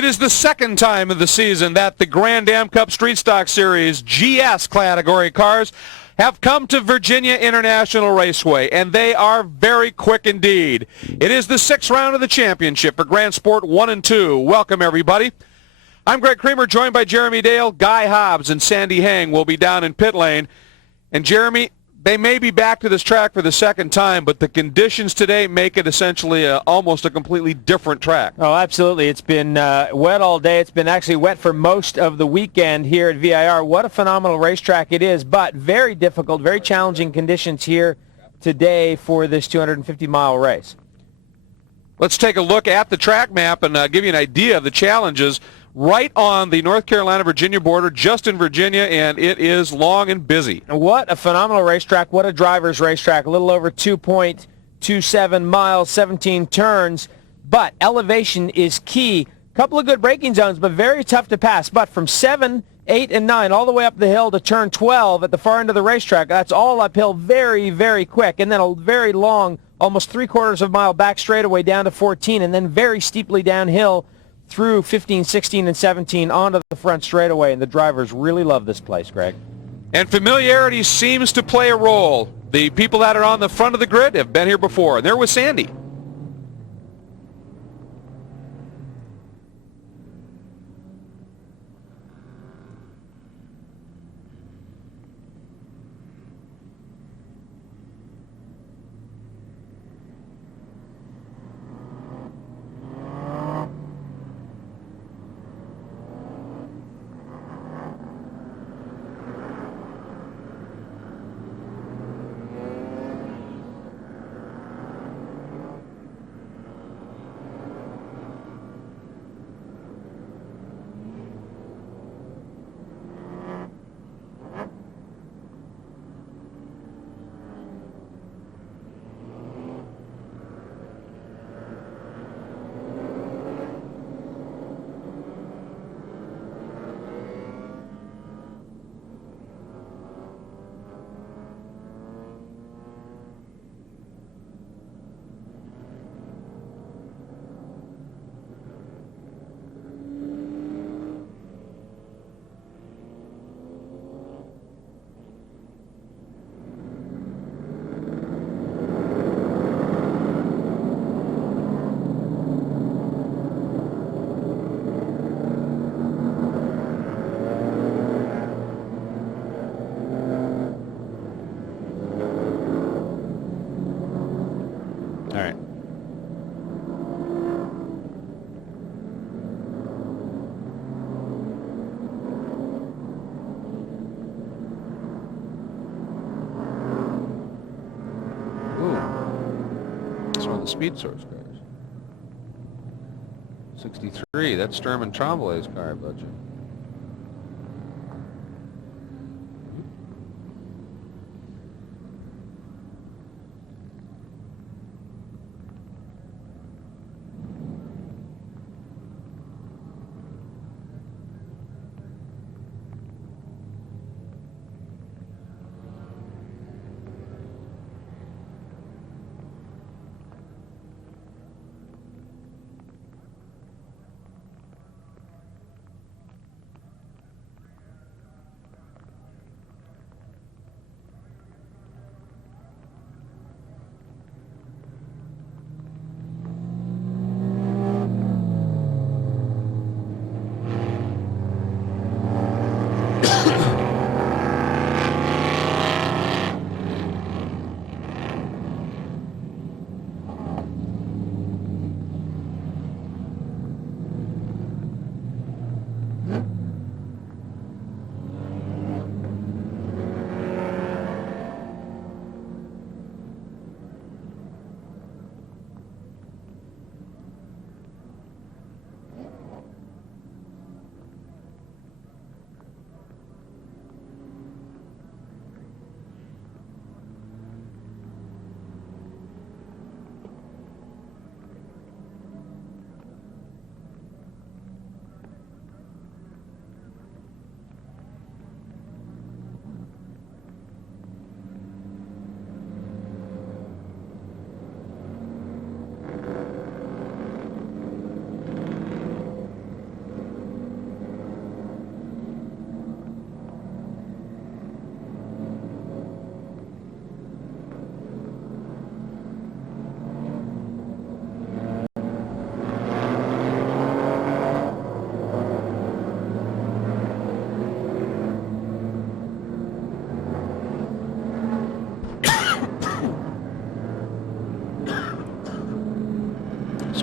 It is the second time of the season that the Grand Am Cup Street Stock Series GS category cars have come to Virginia International Raceway, and they are very quick indeed. It is the sixth round of the championship for Grand Sport 1 and 2. Welcome, everybody. I'm Greg Creamer, joined by Jeremy Dale. Guy Hobbs and Sandy Heng will be down in pit lane. And Jeremy, they may be back to this track for the second time, but the conditions today make it essentially almost a completely different track. Oh, absolutely. It's been wet all day. It's been actually wet for most of the weekend here at VIR. What a phenomenal racetrack it is, but very difficult, very challenging conditions here today for this 250-mile race. Let's take a look at the track map and give you an idea of the challenges. Right on the North Carolina-Virginia border, just in Virginia, and it is long and busy. What a phenomenal racetrack. What a driver's racetrack. A little over 2.27 miles, 17 turns, but elevation is key. Couple of good braking zones, but very tough to pass. But from 7, 8, and 9, all the way up the hill to turn 12 at the far end of the racetrack, that's all uphill very, very quick. And then a very long, almost 3/4 of a mile back straightaway down to 14, and then very steeply downhill through 15, 16, and 17 onto the front straightaway, and the drivers really love this place, Greg. And familiarity seems to play a role. The people that are on the front of the grid have been here before, and they're with Sandy. All right. Ooh. That's one of the Speed Source cars. 63. That's Sturman Tremblay's car, I bet you.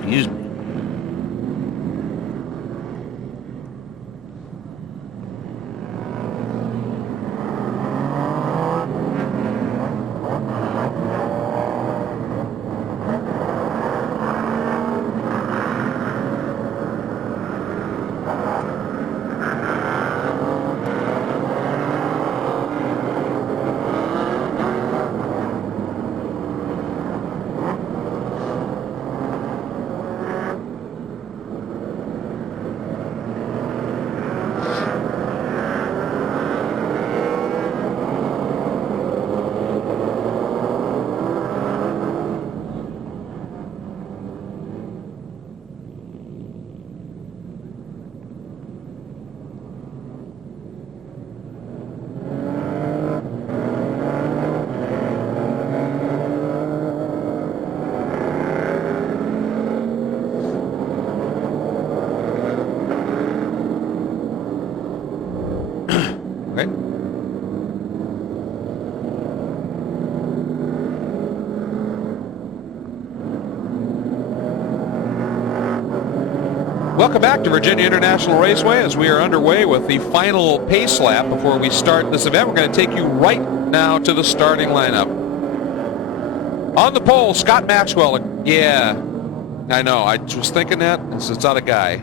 Excuse me. Okay. Welcome back to Virginia International Raceway as we are underway with the final pace lap before we start this event. We're going to take you right now to the starting lineup. On the pole, Scott Maxwell. Yeah, I know. I was thinking that. It's not a guy.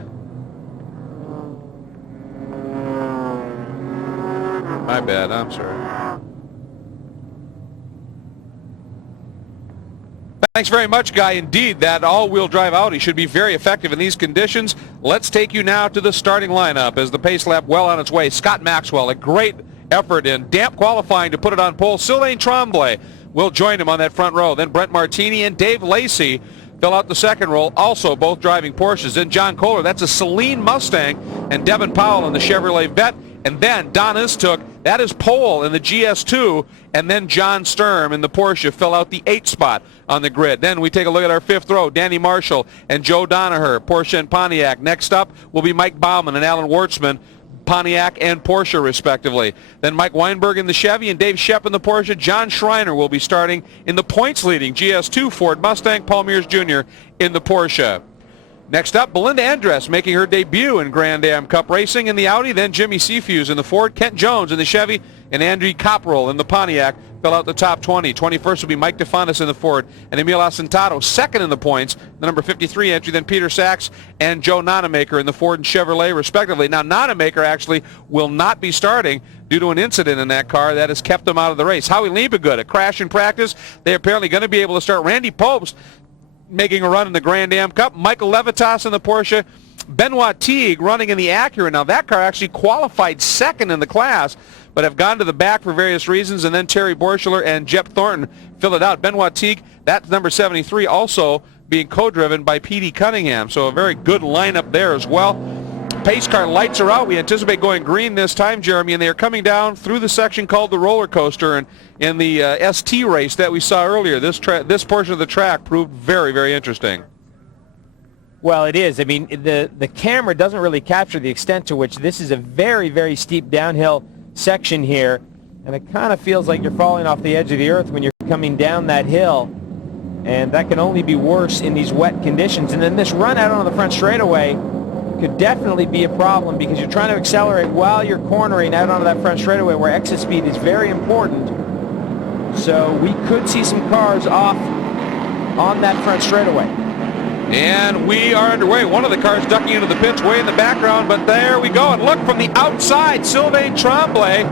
My bad. I'm sorry. Thanks very much, Guy. Indeed, that all-wheel drive Audi should be very effective in these conditions. Let's take you now to the starting lineup as the pace lap well on its way. Scott Maxwell, a great effort in damp qualifying to put it on pole. Sylvain Tremblay will join him on that front row. Then Brent Martini and Dave Lacey fill out the second row, also both driving Porsches. Then John Kohler, that's a Celine Mustang, and Devin Powell in the Chevrolet Vet. And then Don Istook, that is Pole in the GS2, and then John Sturm in the Porsche fill out the 8th spot on the grid. Then we take a look at our fifth row, Danny Marshall and Joe Donaher, Porsche and Pontiac. Next up will be Mike Bauman and Alan Wartzman, Pontiac and Porsche respectively. Then Mike Weinberg in the Chevy and Dave Shep in the Porsche. John Schreiner will be starting in the points-leading GS2 Ford Mustang, Paul Mears Jr. in the Porsche. Next up, Belinda Andress making her debut in Grand Am Cup racing in the Audi. Then Jimmy Seafuse in the Ford, Kent Jones in the Chevy, and Andrew Copperell in the Pontiac fill out the top 20. 21st will be Mike DeFontis in the Ford, and Emil Asentato second in the points. The number 53 entry, then Peter Sachs and Joe Nonamaker in the Ford and Chevrolet respectively. Now Nonamaker actually will not be starting due to an incident in that car that has kept him out of the race. Howie Liebegood, a crash in practice. They're apparently going to be able to start. Randy Popes making a run in the Grand Am Cup. Michael Levitas in the Porsche. Benoit Teague running in the Acura. Now that car actually qualified second in the class, but have gone to the back for various reasons. And then Terry Borschler and Jep Thornton fill it out. Benoit Teague, that's number 73, also being co-driven by P.D. Cunningham. So a very good lineup there as well. Pace car lights are out. We anticipate going green this time, Jeremy, and they are coming down through the section called the roller coaster. And in the ST race that we saw earlier, this portion of the track proved very, very interesting. Well, it is. I mean, the camera doesn't really capture the extent to which this is a very, very steep downhill section here, and it kind of feels like you're falling off the edge of the earth when you're coming down that hill, and that can only be worse in these wet conditions. And then this run out on the front straightaway could definitely be a problem because you're trying to accelerate while you're cornering out onto that front straightaway where exit speed is very important. So we could see some cars off on that front straightaway. And we are underway. One of the cars ducking into the pits way in the background, but there we go. And look from the outside, Sylvain Tremblay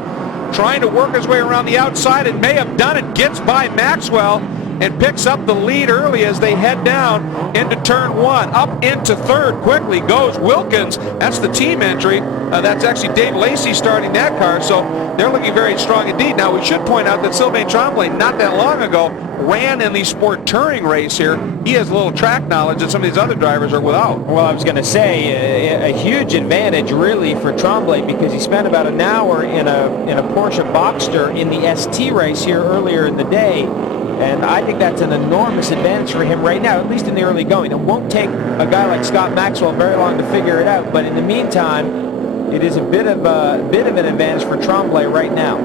trying to work his way around the outside and may have done it. Gets by Maxwell and picks up the lead early as they head down into turn one. Up into third quickly goes Wilkins. That's the team entry. That's actually Dave Lacey starting that car, so they're looking very strong indeed. Now, we should point out that Sylvain Tremblay, not that long ago, ran in the Sport Touring race here. He has a little track knowledge that some of these other drivers are without. Well, I was going to say a huge advantage really for Tremblay because he spent about an hour in a Porsche Boxster in the ST race here earlier in the day. And I think that's an enormous advantage for him right now, at least in the early going. It won't take a guy like Scott Maxwell very long to figure it out, but in the meantime, it is a bit of an advantage for Tremblay right now.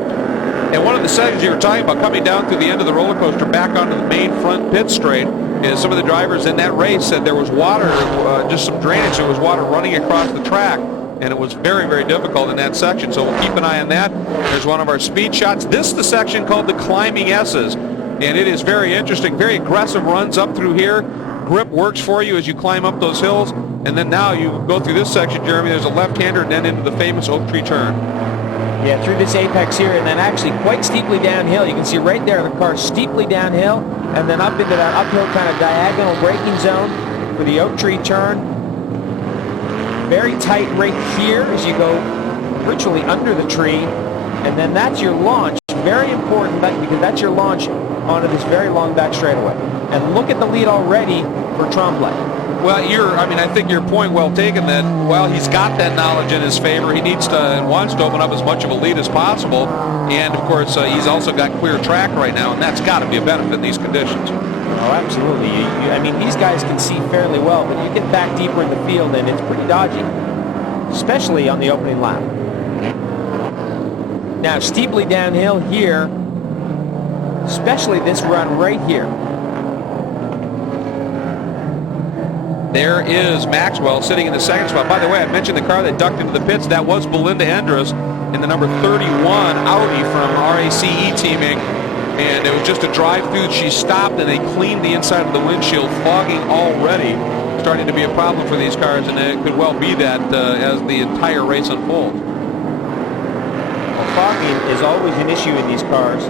And one of the sections you were talking about coming down through the end of the roller coaster back onto the main front pit straight, is some of the drivers in that race said there was water, just some drainage. There was water running across the track, and it was very, very difficult in that section. So we'll keep an eye on that. There's one of our speed shots. This is the section called the Climbing S's, and it is very interesting. Very aggressive runs up through here. Grip works for you as you climb up those hills, and then now you go through this section, Jeremy. There's a left-hander and then into the famous Oak Tree turn. Yeah, through this apex here, and then actually quite steeply downhill. You can see right there the car steeply downhill, and then up into that uphill kind of diagonal braking zone for the Oak Tree turn. Very tight right here as you go virtually under the tree, and then that's your launch. Very important because that's your launch onto this very long back straightaway. And look at the lead already for Tremblay. Well, I think your point well taken that, well, he's got that knowledge in his favor. He needs to and wants to open up as much of a lead as possible. And, of course, he's also got clear track right now, and that's got to be a benefit in these conditions. Oh, absolutely. I mean, these guys can see fairly well, but you get back deeper in the field, and it's pretty dodgy, especially on the opening lap. Now, steeply downhill here, especially this run right here. There is Maxwell sitting in the second spot. By the way, I mentioned the car that ducked into the pits. That was Belinda Endres in the number 31 Audi from RACE teaming. And it was just a drive-through. She stopped, and they cleaned the inside of the windshield. Fogging already starting to be a problem for these cars, and it could well be that as the entire race unfolds. Well, fogging is always an issue in these cars.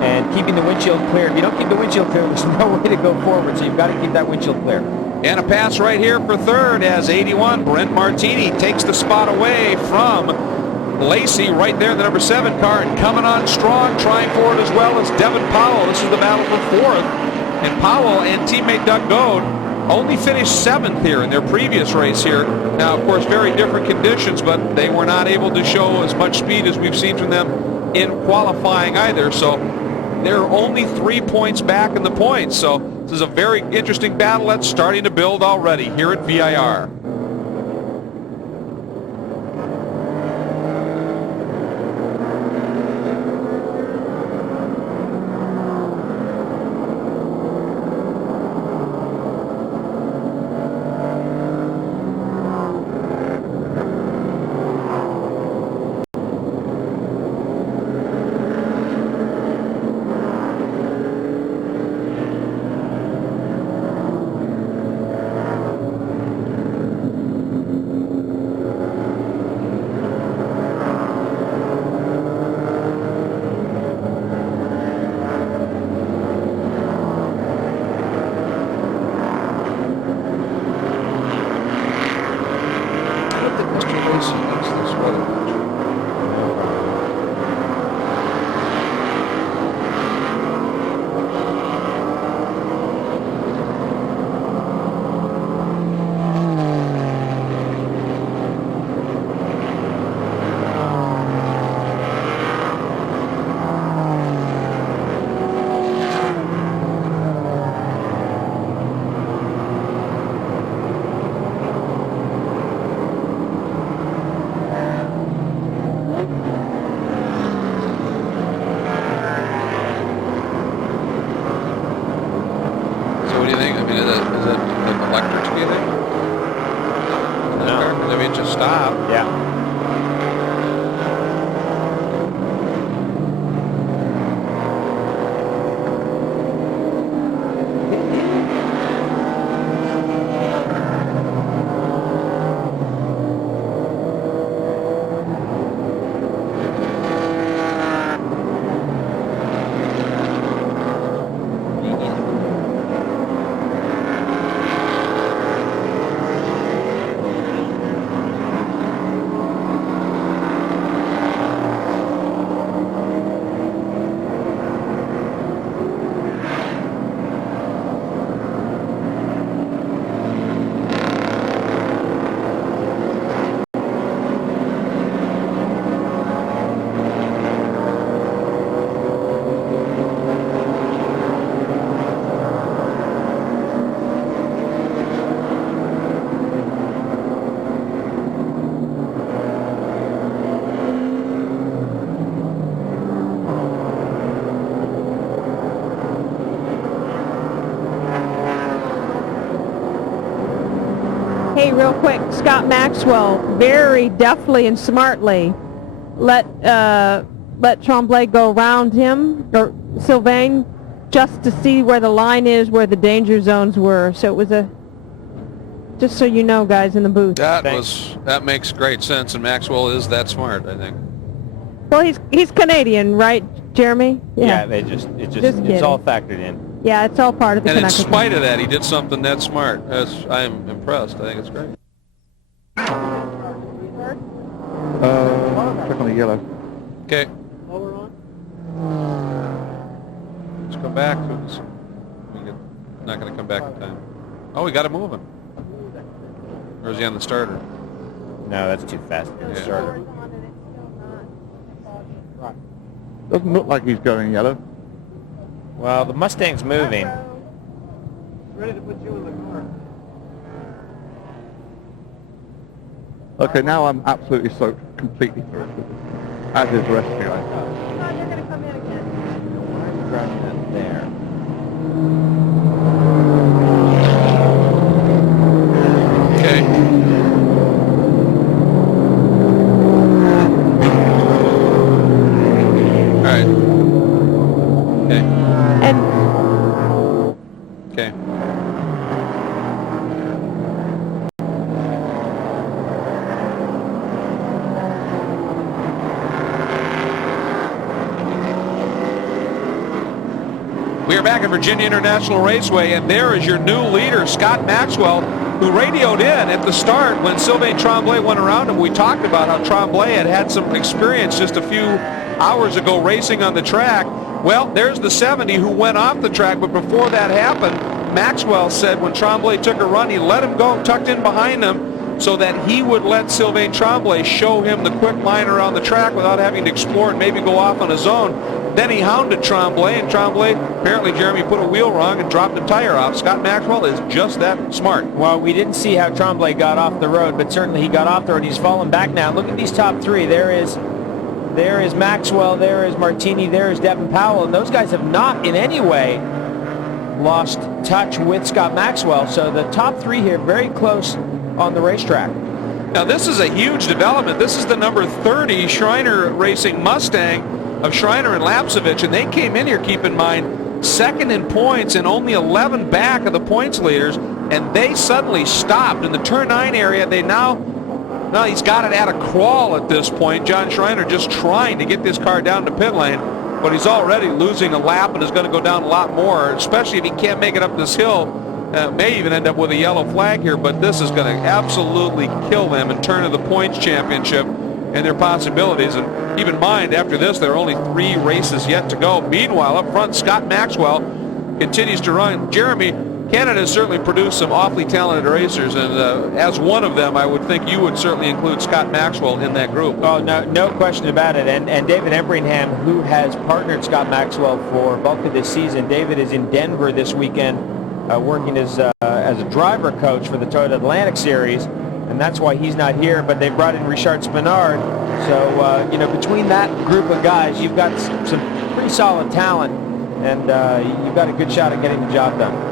And keeping the windshield clear. If you don't keep the windshield clear, there's no way to go forward, so you've got to keep that windshield clear. And a pass right here for third as 81, Brent Martini takes the spot away from Lacey right there in the number 7 car, and coming on strong, trying for it as well as Devin Powell. This is the battle for fourth. And Powell and teammate Doug Goad only finished 7th here in their previous race here. Now, of course, very different conditions, but they were not able to show as much speed as we've seen from them in qualifying either. So they're only 3 points back in the points. So this is a very interesting battle that's starting to build already here at VIR. real quick, Scott Maxwell very deftly and smartly let Tremblay go around him, or Sylvain, just to see where the line is, where the danger zones were. So it was just so you know, guys in the booth. That makes great sense, and Maxwell is that smart, I think. Well, he's Canadian, right, Jeremy? Yeah, it's all factored in. Yeah, it's all part of the And in Canucks. spite of that, he did something that smart. I'm impressed. I think it's great. Click on the yellow. Okay. Let's go back to this. Not going to come back in time. Oh, we got it moving. Or is he on the starter? No, that's too fast. Yeah. Starter. Doesn't look like he's going yellow. Well, the Mustang's moving. Ready to put you in the car. Okay, now I'm absolutely soaked completely through it. As is the rest of the guys. They're going to come in again. Driving that there. Okay. All right. Okay. And Okay. We are back at Virginia International Raceway, and there is your new leader, Scott Maxwell, who radioed in at the start when Sylvain Tremblay went around him. We talked about how Tremblay had some experience just a few hours ago racing on the track. Well, there's the 70 who went off the track, but before that happened, Maxwell said when Tremblay took a run, he let him go, tucked in behind him, so that he would let Sylvain Tremblay show him the quick line around the track without having to explore and maybe go off on his own. Then he hounded Tremblay, and Tremblay, apparently Jeremy put a wheel wrong and dropped a tire off. Scott Maxwell is just that smart. Well, we didn't see how Tremblay got off the road, but certainly he got off the road. He's fallen back now. Look at these top three. There is Maxwell, there is Martini, there is Devin Powell, and those guys have not in any way lost touch with Scott Maxwell. So the top three here very close on the racetrack. Now this is a huge development. This is the number 30 Schreiner Racing Mustang of Schreiner and Lapsevich, and they came in here, keep in mind, second in points and only 11 back of the points leaders, and they suddenly stopped in the turn 9 area. They now he's got it at a crawl at this point. John Schreiner just trying to get this car down to pit lane, but he's already losing a lap and is going to go down a lot more, especially if he can't make it up this hill. May even end up with a yellow flag here, but this is going to absolutely kill them in turn of the points championship and their possibilities. And keep in mind, after this, there are only 3 races yet to go. Meanwhile, up front, Scott Maxwell continues to run. Jeremy, Canada has certainly produced some awfully talented racers, and as one of them, I would think you would certainly include Scott Maxwell in that group. Oh, no question about it. And David Embringham, who has partnered Scott Maxwell for bulk of this season. David is in Denver this weekend working as a driver coach for the Toyota Atlantic Series, and that's why he's not here. But they brought in Richard Spinard. So, between that group of guys, you've got some pretty solid talent, and you've got a good shot at getting the job done.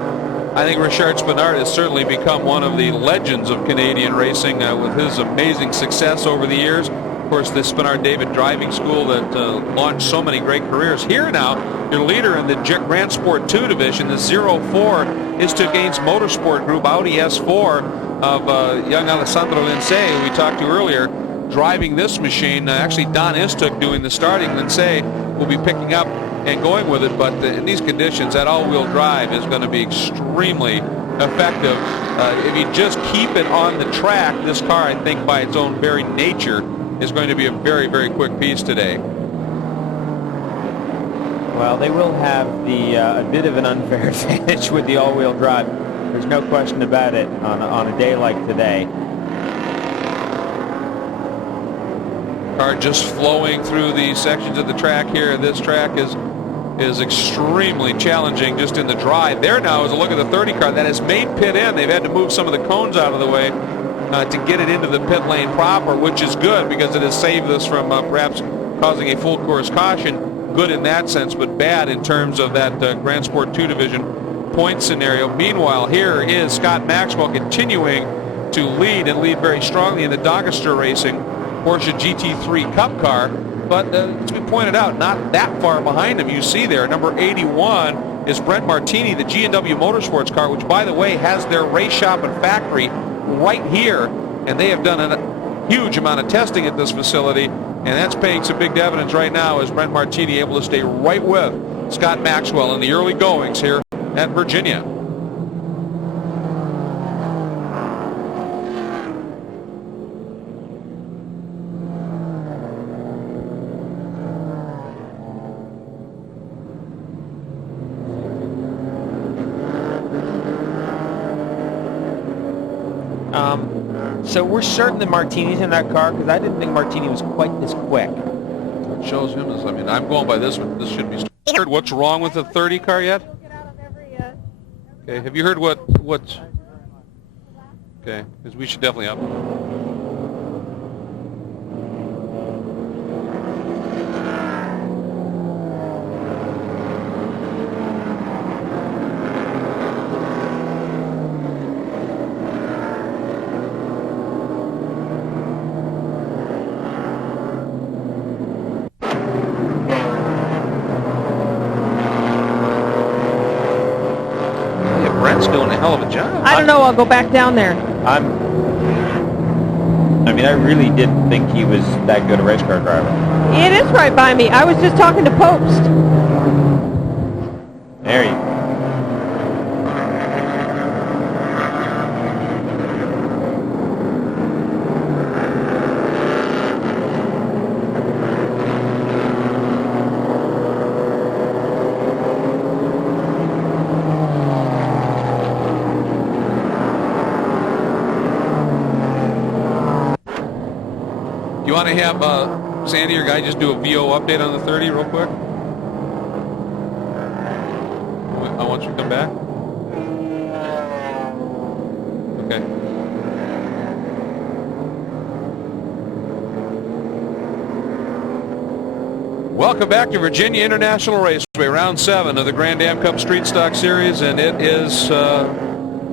I think Richard Spinard has certainly become one of the legends of Canadian racing with his amazing success over the years. Of course, the Spinard David driving school that launched so many great careers. Here now, your leader in the Grand Sport 2 division, the 04 Istuk Gaines Motorsport Group Audi S4 of young Alessandro Lincei, who we talked to earlier, driving this machine. Actually, Don Istuk doing the starting. Lincei will be picking up and going with it, but in these conditions, that all-wheel drive is going to be extremely effective. If you just keep it on the track, this car, I think, by its own very nature, is going to be a very, very quick piece today. Well, they will have a bit of an unfair advantage with the all-wheel drive. There's no question about it on a day like today. Car just flowing through the sections of the track here. This track is extremely challenging just in the drive. There now is a look at the 30 car that has made pit in. They've had to move some of the cones out of the way to get it into the pit lane proper, which is good because it has saved us from perhaps causing a full course caution. Good in that sense, but bad in terms of that Grand Sport 2 division point scenario. Meanwhile, here is Scott Maxwell continuing to lead and lead very strongly in the Doncaster Racing Porsche GT3 Cup car. But as we pointed out, not that far behind him. You see there, number 81 is Brent Martini, the G&W Motorsports car, which, by the way, has their race shop and factory right here. And they have done a huge amount of testing at this facility. And that's paying some big dividends right now as Brent Martini able to stay right with Scott Maxwell in the early goings here at Virginia. So we're certain that Martini's in that car, because I didn't think Martini was quite this quick. It shows him as, I mean, I'm going by this one. This should be started. What's wrong with the 30 car yet? Okay, have you heard what's... Okay, because we should definitely up. Doing a hell of a job. I don't know. I'll go back down there. I mean, I really didn't think he was that good a race car driver. It is right by me. I was just talking to Post. There you go. You want to have Sandy, your guy, just do a VO update on the 30 real quick? Once we come back? Okay. Welcome back to Virginia International Raceway, round 7 of the Grand Am Cup Street Stock Series, and it is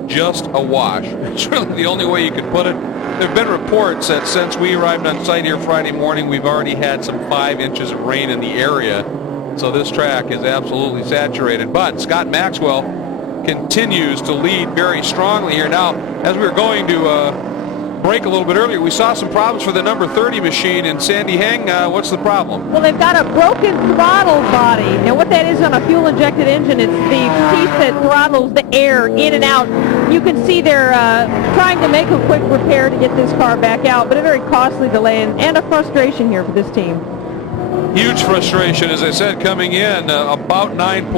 just a wash. It's really the only way you could put it. There have been reports that since we arrived on site here Friday morning, we've already had some 5 inches of rain in the area. So this track is absolutely saturated. But Scott Maxwell continues to lead very strongly here. Now, as we were going to break a little bit earlier, we saw some problems for the number 30 machine. And Sandy Heng, what's the problem? Well, they've got a broken throttle body. Now, what that is on a fuel-injected engine, it's the piece that throttles the air in and out. You can see they're trying to make a quick repair to get this car back out, but a very costly delay and a frustration here for this team. Huge frustration, as I said, coming in about 11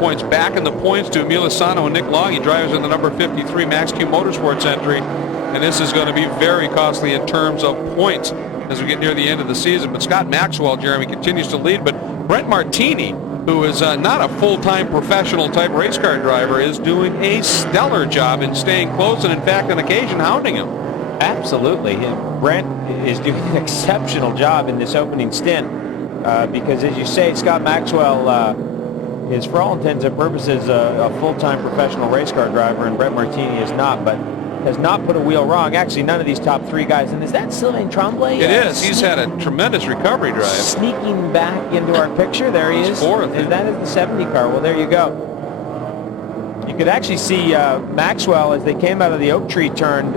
points back in the points to Emil Asano and Nick Long. He drives in the number 53 Max Q Motorsports entry, and this is going to be very costly in terms of points as we get near the end of the season. But Scott Maxwell, Jeremy, continues to lead, but Brent Martini, who is not a full-time professional type race car driver, is doing a stellar job in staying close and, in fact, on occasion, hounding him. Absolutely. Brent is doing an exceptional job in this opening stint because, as you say, Scott Maxwell is, for all intents and purposes, a full-time professional race car driver, and Brent Martini is not, but has not put a wheel wrong. Actually, none of these top 3 guys. And is that Sylvain Tremblay? It is. He's had a tremendous recovery drive. Sneaking back into our picture. There he is. Fourth. And that is the 70 car. Well, there you go. You could actually see Maxwell, as they came out of the oak tree turn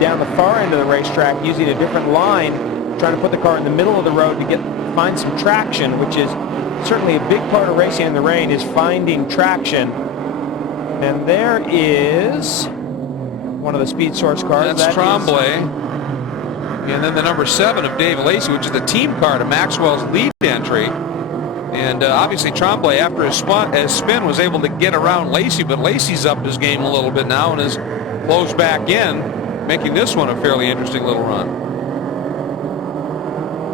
down the far end of the racetrack, using a different line, trying to put the car in the middle of the road to find some traction, which is certainly a big part of racing in the rain, is finding traction. And there is one of the Speed Source cars. That's Tremblay. And then the number 7 of Dave Lacey, which is the team car to Maxwell's lead entry. And obviously Tremblay, after his spin, was able to get around Lacey, but Lacey's upped his game a little bit now and is closed back in, making this one a fairly interesting little run.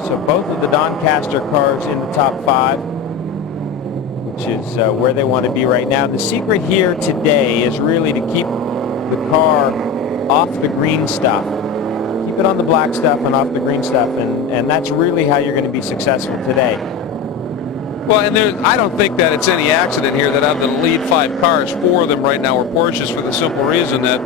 So both of the Doncaster cars in the top 5, which is where they want to be right now. The secret here today is really to keep the car off the green stuff. Keep it on the black stuff and off the green stuff, and that's really how you're going to be successful today. Well, and I don't think that it's any accident here that out of the lead 5 cars, 4 of them right now are Porsches, for the simple reason that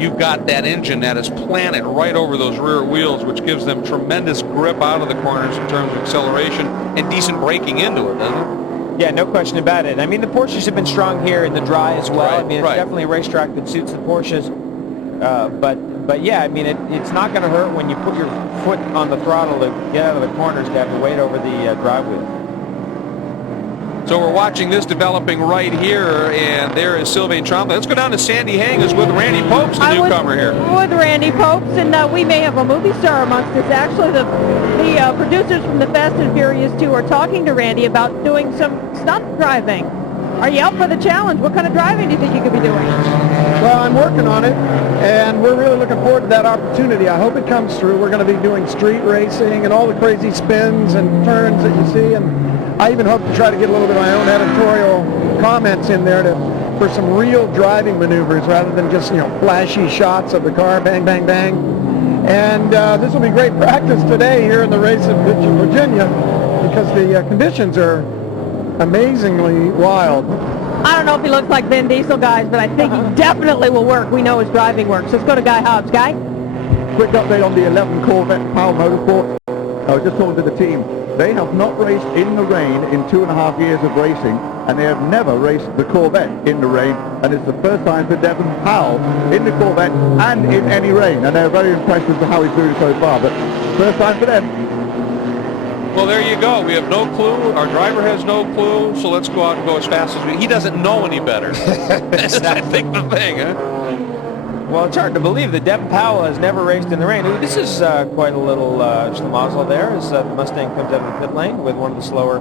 you've got that engine that is planted right over those rear wheels, which gives them tremendous grip out of the corners in terms of acceleration and decent braking into it, doesn't it? Yeah, no question about it. I mean, the Porsches have been strong here in the dry as well. Right, I mean, it's definitely a racetrack that suits the Porsches. But yeah, I mean, it's not going to hurt when you put your foot on the throttle to get out of the corners to have to wait over the drive wheel. So we're watching this developing right here, and there is Sylvain Tremblay. Let's go down to Sandy Hang, who's with Randy Popes, the newcomer here. With Randy Popes, and we may have a movie star amongst us. Actually, the producers from the Fast and Furious 2 are talking to Randy about doing some stunt driving. Are you up for the challenge? What kind of driving do you think you could be doing? Well, I'm working on it, and we're really looking forward to that opportunity. I hope it comes through. We're going to be doing street racing and all the crazy spins and turns that you see, and I even hope to try to get a little bit of my own editorial comments in there for some real driving maneuvers rather than just, flashy shots of the car, bang, bang, bang. And this will be great practice today here in the race in Virginia because the conditions are amazingly wild. I don't know if he looks like Vin Diesel, guys, but I think he definitely will work. We know his driving works. Let's go to Guy Hobbs. Guy? Quick update on the 11 Corvette Powell Motorsport. I was just talking to the team. They have not raced in the rain in 2.5 years of racing, and they have never raced the Corvette in the rain, and it's the first time for Devon Powell in the Corvette and in any rain, and they're very impressed with how he's doing so far, but first time for them. Well, there you go. We have no clue. Our driver has no clue, so let's go out and go as fast as we... He doesn't know any better. That's, I think, the thing, huh? Well, it's hard to believe that Devon Powell has never raced in the rain. Ooh, this is quite a little schlemazel there as the Mustang comes out of the pit lane with one of the slower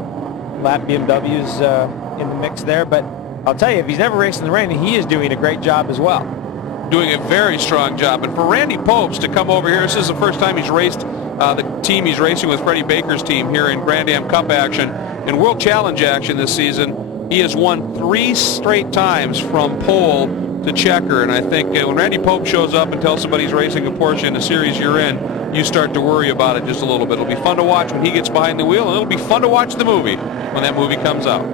lap BMWs in the mix there. But I'll tell you, if he's never raced in the rain, he is doing a great job as well. Doing a very strong job. And for Randy Popes to come over here, this is the first time he's raced the team he's racing with, Freddie Baker's team, here in Grand Am Cup action. In World Challenge action this season, he has won 3 straight times from pole to checker, and I think when Randy Pope shows up and tells somebody he's racing a Porsche in the series you're in, you start to worry about it just a little bit. It'll be fun to watch when he gets behind the wheel, and it'll be fun to watch the movie when that movie comes out.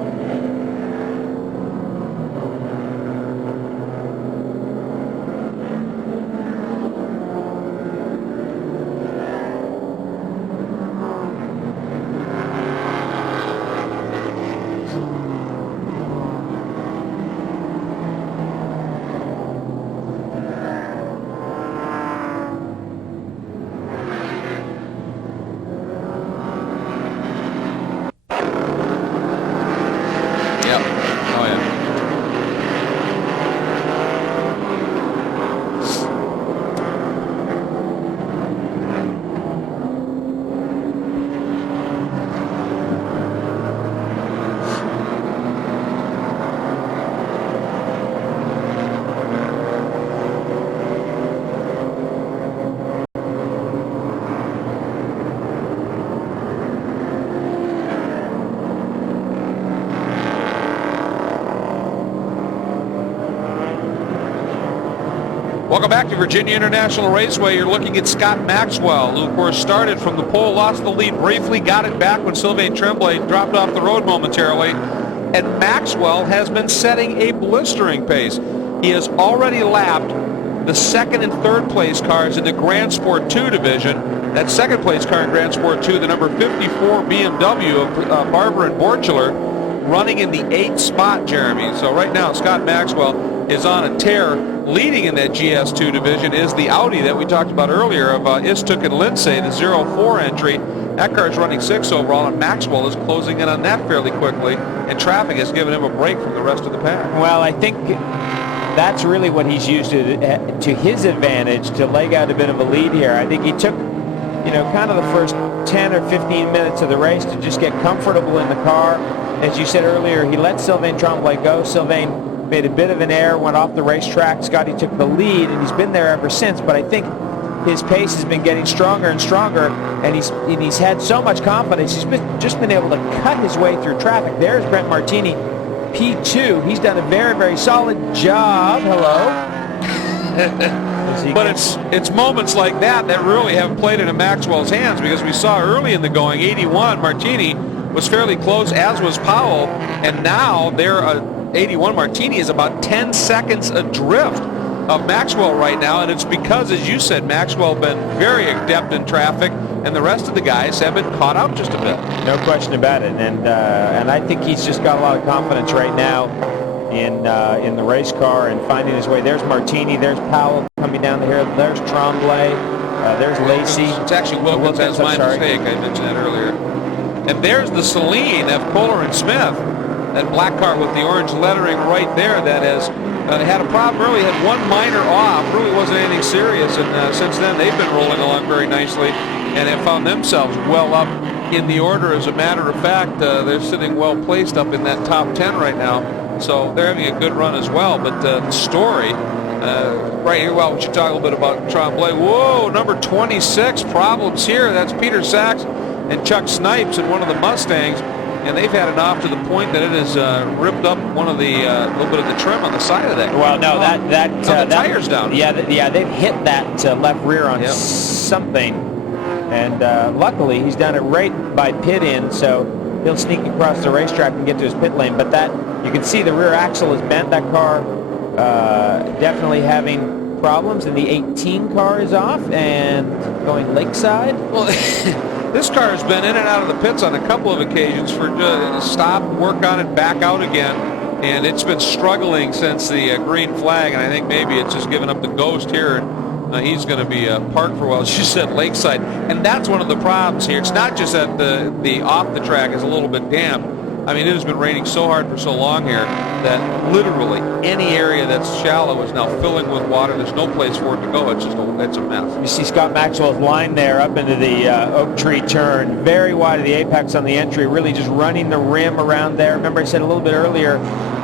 Welcome back to Virginia International Raceway. You're looking at Scott Maxwell, who of course started from the pole, lost the lead briefly, got it back when Sylvain Tremblay dropped off the road momentarily. And Maxwell has been setting a blistering pace. He has already lapped the second and third place cars in the Grand Sport 2 division. That second place car in Grand Sport 2, the number 54 BMW of Barber and Borchler, running in the 8th spot, Jeremy. So right now, Scott Maxwell is on a tear. Leading in that GS2 division is the Audi that we talked about earlier of Istuk and Lindsay, the 04 entry. That car is running 6 overall, and Maxwell is closing in on that fairly quickly, and traffic has given him a break from the rest of the pack. Well, I think that's really what he's used to his advantage to leg out a bit of a lead here. I think he took, kind of the first 10 or 15 minutes of the race to just get comfortable in the car. As you said earlier, he let Sylvain Tremblay go. Sylvain made a bit of an error, went off the racetrack. Scotty took the lead, and he's been there ever since. But I think his pace has been getting stronger and stronger, and he's had so much confidence. He's just been able to cut his way through traffic. There's Brent Martini, P2. He's done a very, very solid job. Hello. But it's moments like that that really have played into Maxwell's hands, because we saw early in the going, 81, Martini was fairly close, as was Powell, and now they're 81 Martini is about 10 seconds adrift of Maxwell right now, and it's because, as you said, Maxwell been very adept in traffic, and the rest of the guys have been caught up just a bit. No question about it, and I think he's just got a lot of confidence right now in the race car and finding his way. There's Martini, there's Powell coming down the hill, there's Tremblay, there's Lacey. It's actually Wilkins, that's my mistake. I mentioned that earlier. And there's the Celine of Kohler and Smith, that black car with the orange lettering right there that has had a problem early, had one minor off, really wasn't anything serious, and since then they've been rolling along very nicely and have found themselves well up in the order. As a matter of fact, they're sitting well placed up in that top 10 right now, so they're having a good run as well. But the story right here, well, we should talk a little bit about Tremblay. Whoa, number 26, problems here. That's Peter Sachs and Chuck Snipes in one of the Mustangs, and they've had it off to the point that it has ripped up one of the little bit of the trim on the side of that. Well, no, the tire's down. Yeah, they've hit that left rear on something, and luckily he's done it right by pit in, so he'll sneak across the racetrack and get to his pit lane. But that, you can see the rear axle is bent. That car definitely having problems, and the 18 car is off and going lakeside. Well, this car has been in and out of the pits on a couple of occasions for stop, work on it, back out again, and it's been struggling since the green flag, and I think maybe it's just given up the ghost here, and he's going to be parked for a while. As you said, lakeside, and that's one of the problems here. It's not just that the off the track is a little bit damp. I mean, it has been raining so hard for so long here that literally any area that's shallow is now filling with water. There's no place for it to go. It's just it's a mess. You see Scott Maxwell's line there up into the oak tree turn, very wide of the apex on the entry, really just running the rim around there. Remember I said a little bit earlier,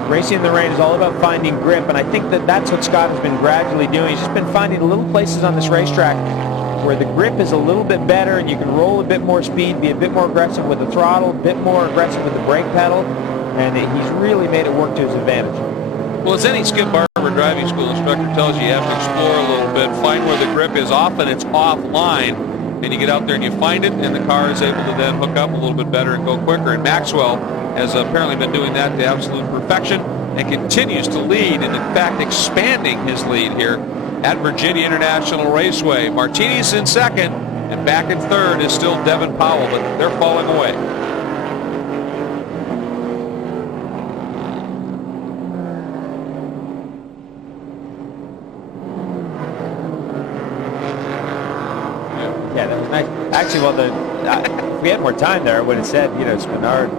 racing in the rain is all about finding grip, and I think that's what Scott has been gradually doing. He's just been finding little places on this racetrack where the grip is a little bit better and you can roll a bit more speed, be a bit more aggressive with the throttle, a bit more aggressive with the brake pedal, and he's really made it work to his advantage. Well, as any Skip Barber driving school instructor tells you, you have to explore a little bit, find where the grip is. Often it's offline, and you get out there and you find it, and the car is able to then hook up a little bit better and go quicker. And Maxwell has apparently been doing that to absolute perfection and continues to lead, and in fact expanding his lead here at Virginia International Raceway. Martini's in second, and back in third is still Devin Powell, but they're falling away. Yeah, that was nice. Actually, well, if we had more time there, I would have said, you know, Spinard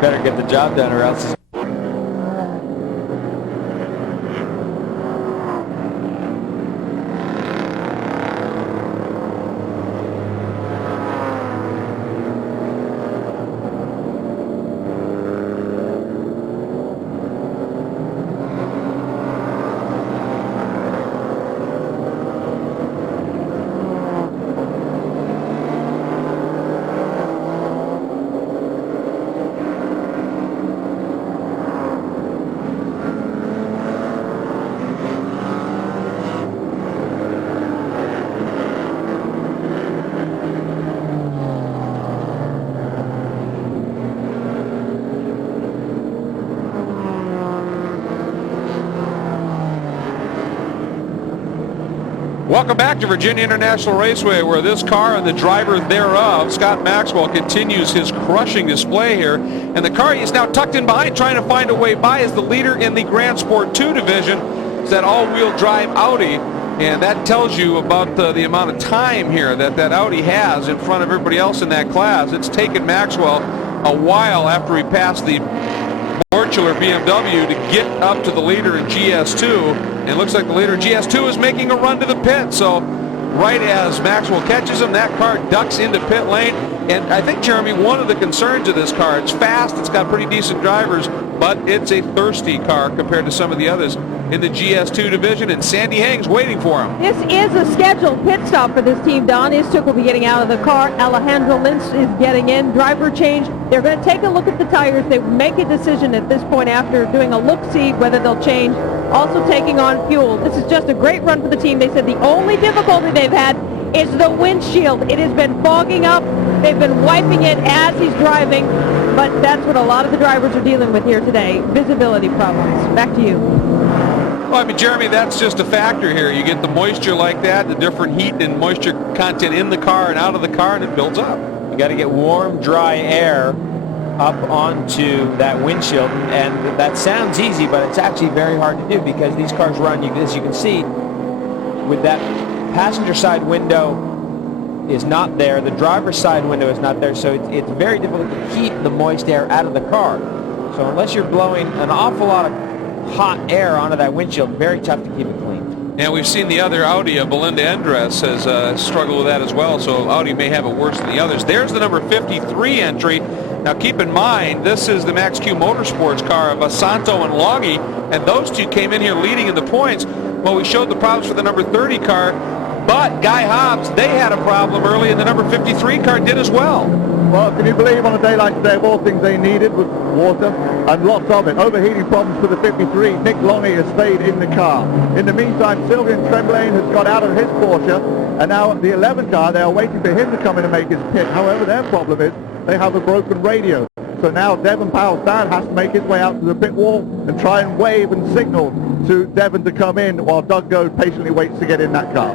better get the job done, or else. Welcome back to Virginia International Raceway, where this car and the driver thereof, Scott Maxwell, continues his crushing display here. And the car is now tucked in behind, trying to find a way by, is the leader in the Grand Sport 2 division. It's that all-wheel drive Audi. And that tells you about the amount of time here that Audi has in front of everybody else in that class. It's taken Maxwell a while after he passed the Mortular BMW to get up to the leader in GS2, and it looks like the leader in GS2 is making a run to the pit. So right as Maxwell catches him, that car ducks into pit lane. And I think, Jeremy, one of the concerns of this car, it's fast, it's got pretty decent drivers, but it's a thirsty car compared to some of the others in the GS2 division, and Sandy Haig's waiting for him. This is a scheduled pit stop for this team, Don. Istook will be getting out of the car. Alejandro Lins is getting in. Driver change. They're going to take a look at the tires. They make a decision at this point after doing a look-see whether they'll change. Also taking on fuel. This is just a great run for the team. They said the only difficulty they've had is the windshield. It has been fogging up. They've been wiping it as he's driving, but that's what a lot of the drivers are dealing with here today. Visibility problems. Back to you. Well, I mean, Jeremy, that's just a factor here. You get the moisture like that, the different heat and moisture content in the car and out of the car, and it builds up. You got to get warm, dry air up onto that windshield, and that sounds easy, but it's actually very hard to do because these cars run, as you can see, with that passenger side window is not there, the driver's side window is not there, so it's very difficult to keep the moist air out of the car. So unless you're blowing an awful lot of hot air onto that windshield, very tough to keep it clean. And we've seen the other Audi, Belinda Endres, has struggled with that as well, so Audi may have it worse than the others. There's the number 53 entry. Now keep in mind, this is the Max Q Motorsports car of Santo and Longy, and those two came in here leading in the points. Well, we showed the problems for the number 30 car, but Guy Hobbs, they had a problem early, and the number 53 car did as well. Well, can you believe on a day like today, of all things they needed was water, and lots of it. Overheating problems for the 53. Nick Longy has stayed in the car. In the meantime, Sylvain Tremblay has got out of his Porsche, and now the 11 car, they are waiting for him to come in and make his pit. However, their problem is they have a broken radio. So now Devon Powell's dad has to make his way out to the pit wall and try and wave and signal to Devon to come in while Doug Goad patiently waits to get in that car.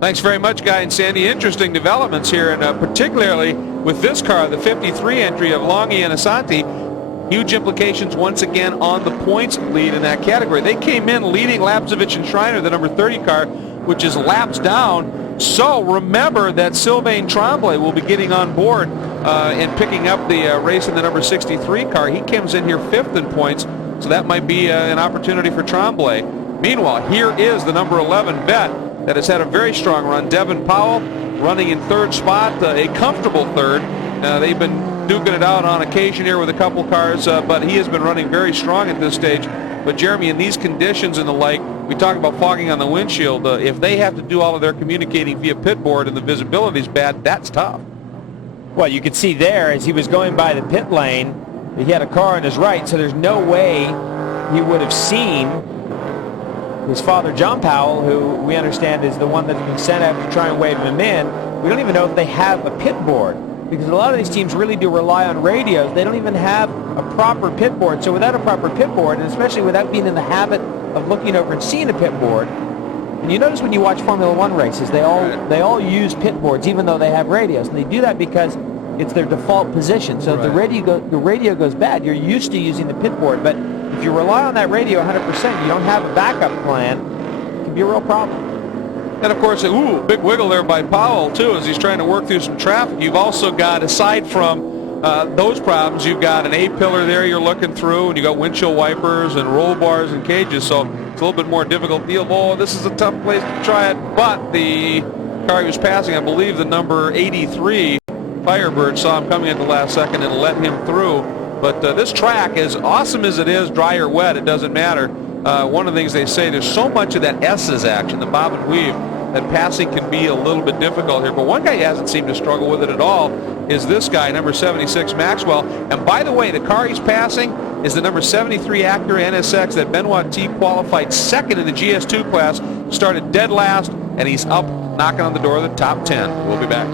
Thanks very much, Guy and Sandy. Interesting developments here, and particularly with this car, the 53 entry of Longy and Asante. Huge implications once again on the points lead in that category. They came in leading Lapsevich and Schreiner, the number 30 car, which is laps down. So remember that Sylvain Tremblay will be getting on board and picking up the race in the number 63 car. He comes in here 5th in points, so that might be an opportunity for Tremblay. Meanwhile, here is the number 11 vet that has had a very strong run. Devon Powell running in 3rd spot, a comfortable 3rd. They've been duking it out on occasion here with a couple cars, but he has been running very strong at this stage. But Jeremy, in these conditions and the like, we talk about fogging on the windshield. If they have to do all of their communicating via pit board and the visibility is bad, that's tough. Well, you could see there as he was going by the pit lane, he had a car on his right, so there's no way he would have seen his father, John Powell, who we understand is the one that's been sent out to try and wave him in. We don't even know if they have a pit board, because a lot of these teams really do rely on radios. They don't even have a proper pit board. So without a proper pit board, and especially without being in the habit of looking over and seeing a pit board, and you notice when you watch Formula One races, they all use pit boards, even though they have radios. And they do that because it's their default position. So if the radio goes bad, you're used to using the pit board. But if you rely on that radio 100%, you don't have a backup plan, it can be a real problem. And of course, big wiggle there by Powell too as he's trying to work through some traffic. You've also got, aside from those problems, you've got an A-pillar there you're looking through, and you've got windshield wipers and roll bars and cages, so it's a little bit more difficult deal. Oh, this is a tough place to try it, but the car he was passing, I believe the number 83, Firebird, saw him coming at the last second and let him through. But this track, as awesome as it is, dry or wet, it doesn't matter. One of the things they say, there's so much of that S's action, the bob and weave, that passing can be a little bit difficult here. But one guy hasn't seemed to struggle with it at all is this guy, number 76, Maxwell. And by the way, the car he's passing is the number 73 Acura NSX that Benoit T qualified 2nd in the GS2 class, started dead last, and he's up knocking on the door of the top 10. We'll be back.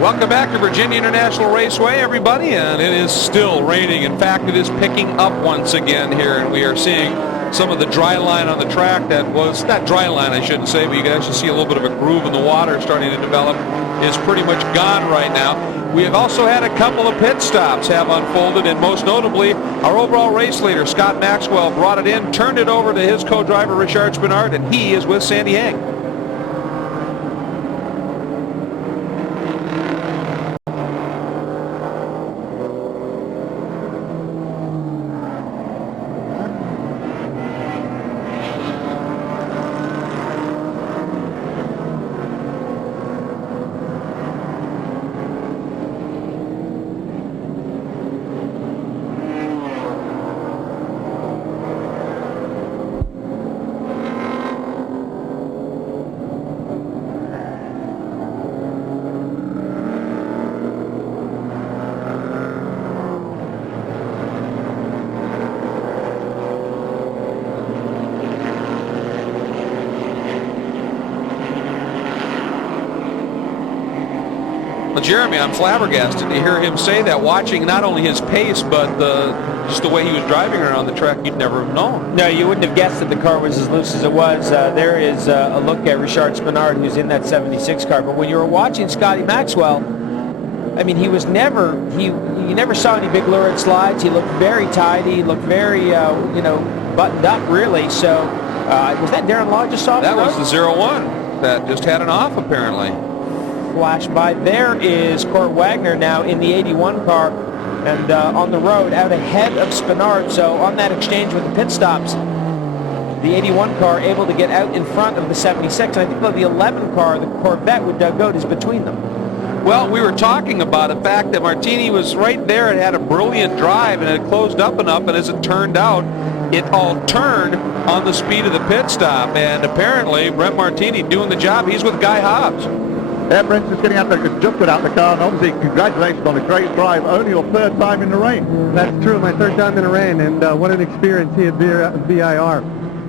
Welcome back to Virginia International Raceway, everybody, and it is still raining. In fact, it is picking up once again here, and we are seeing some of the dry line on the track that was, not dry line I shouldn't say, but you can actually see a little bit of a groove in the water starting to develop, is pretty much gone right now. We have also had a couple of pit stops have unfolded, and most notably, our overall race leader, Scott Maxwell, brought it in, turned it over to his co-driver, Richard Spinard, and he is with Sandy Heng. Well, Jeremy, I'm flabbergasted to hear him say that, watching not only his pace, but just the way he was driving around the track. You'd never have known. No, you wouldn't have guessed that the car was as loose as it was. There is a look at Richard Spinard, who's in that 76 car. But when you were watching Scotty Maxwell, I mean, he was never, you never saw any big lurid slides. He looked very tidy. He looked very, you know, buttoned up, really. So, was that Darren Law just saw? That was the 01 that just had an off, apparently. Flash by. There is Court Wagner now in the 81 car and on the road out ahead of Spinard. So on that exchange with the pit stops, the 81 car able to get out in front of the 76. And I think the 11 car, the Corvette with Doug Goat, is between them. Well, we were talking about the fact that Martini was right there and had a brilliant drive, and it closed up and up, and as it turned out, it all turned on the speed of the pit stop. And apparently, Brent Martini doing the job. He's with Guy Hobbs. Yeah, Brent is getting out there, just got out the car, and obviously congratulations on a great drive. Only your third time in the rain. That's true, my third time in the rain, and what an experience here at VIR.